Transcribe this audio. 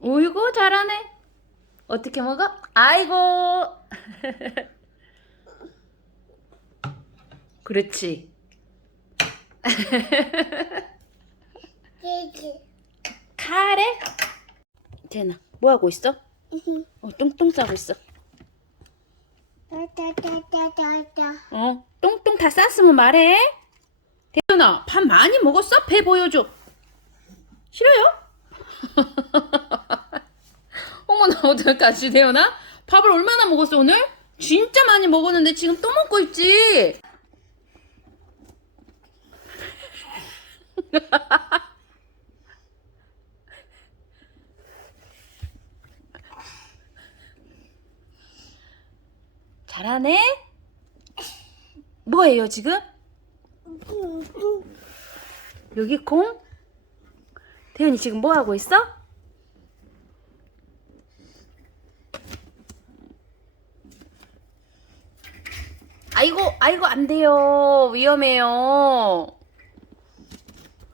어이구 잘하네. 어떻게 먹어? 아이고. 그렇지. 카레? 재나 뭐 하고 있어? 어 똥똥 싸고 있어. 어 똥똥 다 쌌으면 말해. 대현아 밥 많이 먹었어? 배 보여줘. 싫어요? 어머나 어떡하지 대현아? 밥을 얼마나 먹었어 오늘? 진짜 많이 먹었는데 지금 또 먹고 있지? 잘하네? 뭐예요 지금? 여기 공? 태연이 지금 뭐 하고 있어? 아이고, 아이고, 안 돼요. 위험해요.